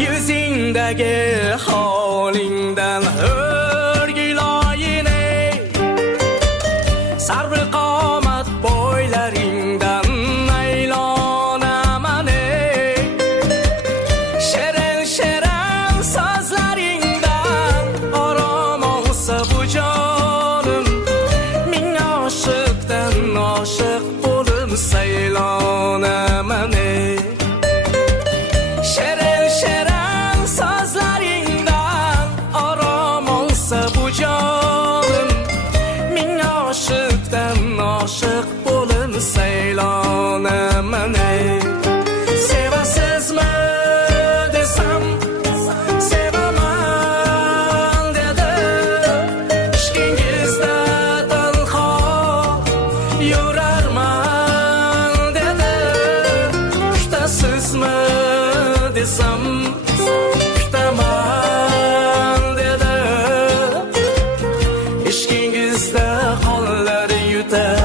Yüzündeki halinden örgülayine sarı qamat boylaringdan aylanamam Şeren şeren sözleringden aram olsa bu canım Min aşıktan aşık olup saylanamam Şeren şeren sözleringden aram olsa bu canım Min aşıktan aşık olup saylanamam Sevasizmi desem sevaman dedim İşkingizde tanha yurarman dedim Şutasizmi desem şutaman dedim İşkingizde hallar yutar